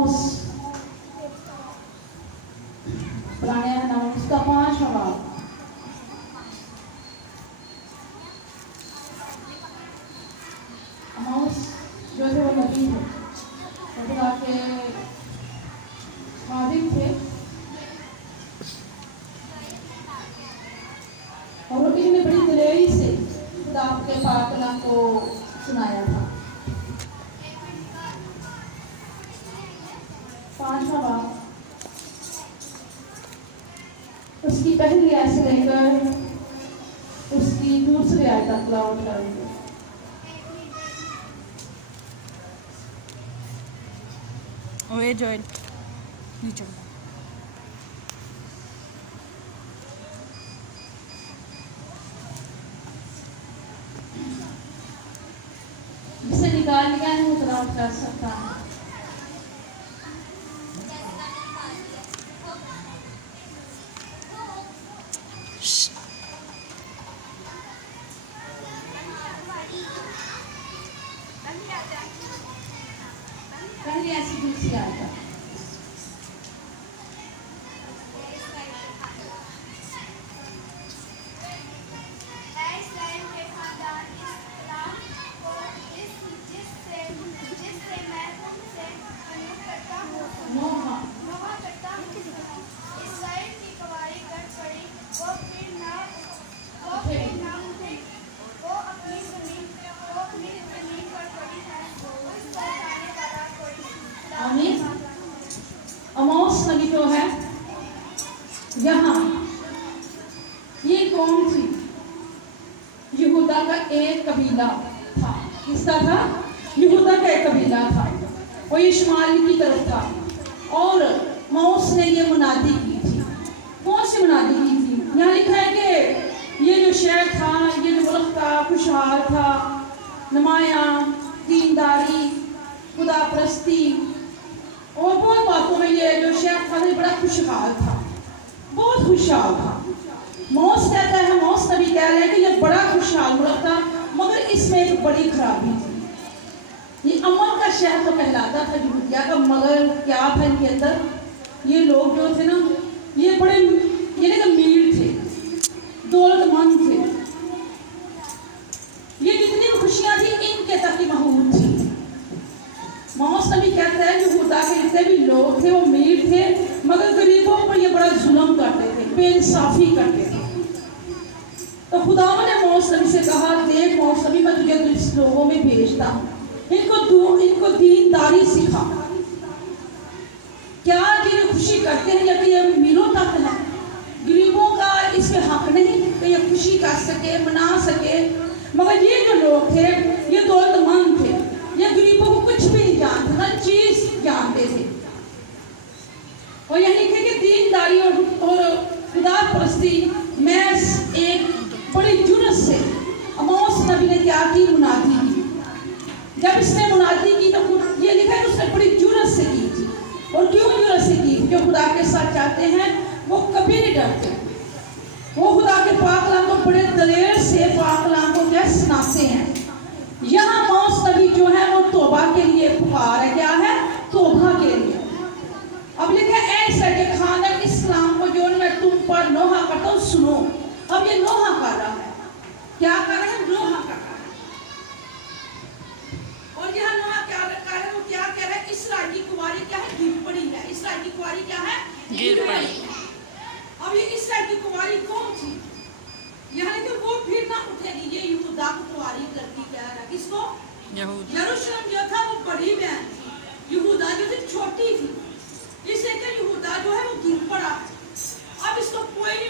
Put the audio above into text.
Amos पुराने नाम उसका 5वां बाब। अमोस जो थे वो नबी थे, खुदा के खादिम थे और इन्होंने बड़ी दिलेरी से खुदा के पाक कलाम को सुनाया था। 5वां बाब उसकी पहली आयत से लेकर उसकी दूसरी आयत तक लाउड करेंगे। ओए जोएल नीचे जिसे निकाल लिया है वो तलाश कर सकता है। पहली ऐसी दूसरी आयत अमोस नबी जो है यहाँ ये कौन थी? यहूदा का एक कबीला था। किसका था? यहूदा का एक कबीला था और ये शुमाली की तरफ था और अमोस ने ये मुनादी की थी। कौन सी मुनादी की थी? यहाँ लिखा है कि ये जो शहर था, ये जो मुल्क था, खुशहाल था, नुमाया दीनदारी, खुदा परस्ती और बहुत बातों में ये जो शहर था ये बड़ा खुशहाल था, बहुत खुशहाल था। मौस कहता है, मौस नबी कह रहे हैं कि ये बड़ा खुशहाल मुल्क था, मगर इसमें एक बड़ी खराबी थी। ये अमन का शहर तो कहलाता था यहूदिया का, मगर क्या था इनके अंदर? ये लोग जो थे ना, ये बड़े ये ना अमीर थे, दौलतमंद थे। ये जितनी खुशियां थी इनके तक ही महूद थी। मौस नबी कहता है यहूदा के जितने भी लोग थे वो अमीर थे, मगर गरीबों पर ये बड़ा जुल्म करते थे, बेइंसाफी करते थे। तो खुदा ने मौस नबी से कहा, देख मौस नबी, मैं तुझे इस लोगों में भेजता हूँ, इनको दीनदारी सिखा। क्या ये खुशी करते हैं जबकि ये अमीरों तक है? गरीबों का इसमें हक नहीं कि ये खुशी कर सके, मना सके। मगर ये जो लोग थे ये दौलतमंद थे, ये गरीबों को कुछ भी नहीं जानते, ना चीज जानते थे। और यह लिखे कि दीनदारी और खुदा परस्ती मैं एक बड़ी जुर्रत से अमोस नबी ने क्या की? मुनादी की। जब इसने मुनादी की तो ये लिखा है उसने बड़ी जुर्रत से की थी। और क्यों जुर्रत से की? जो खुदा के साथ चाहते हैं वो कभी नहीं डरते। वो खुदा के पाक कलाम को बड़े दलेर से पाक कलाम को क्या सुनाते हैं। यहाँ मौस नबी जो है वो तौबा के लिए पुकार है। क्या है? तौबा के लिए। अब लिखा है ऐसा के खानदान इस्लाम को जो मैं तुम पर नोहा करता हूँ सुनो। अब ये नोहा कर रहा है, क्या कर रहा है? नोहा कर रहा है। और यहाँ नोहा क्या कर रहा है? वो क्या कह रहा है? इस्राएल की कुंवारी क्या है? गिर पड़ी है। इस्राएल की कुंवारी क्या है? गिर पड़ी। अब ये इस्राएल की कुंवारी कौन थी? यहाँ कि वो फिर ना उठेगी। ये यहूदा को कुंवारी करती क्या है? किसको? यरूशलेम जो था वो बड़ी बहन थी, यहूदा जो थी छोटी थी। इससे कि यहूदा जो है वो गिर पड़ा। अब इसको कोई नहीं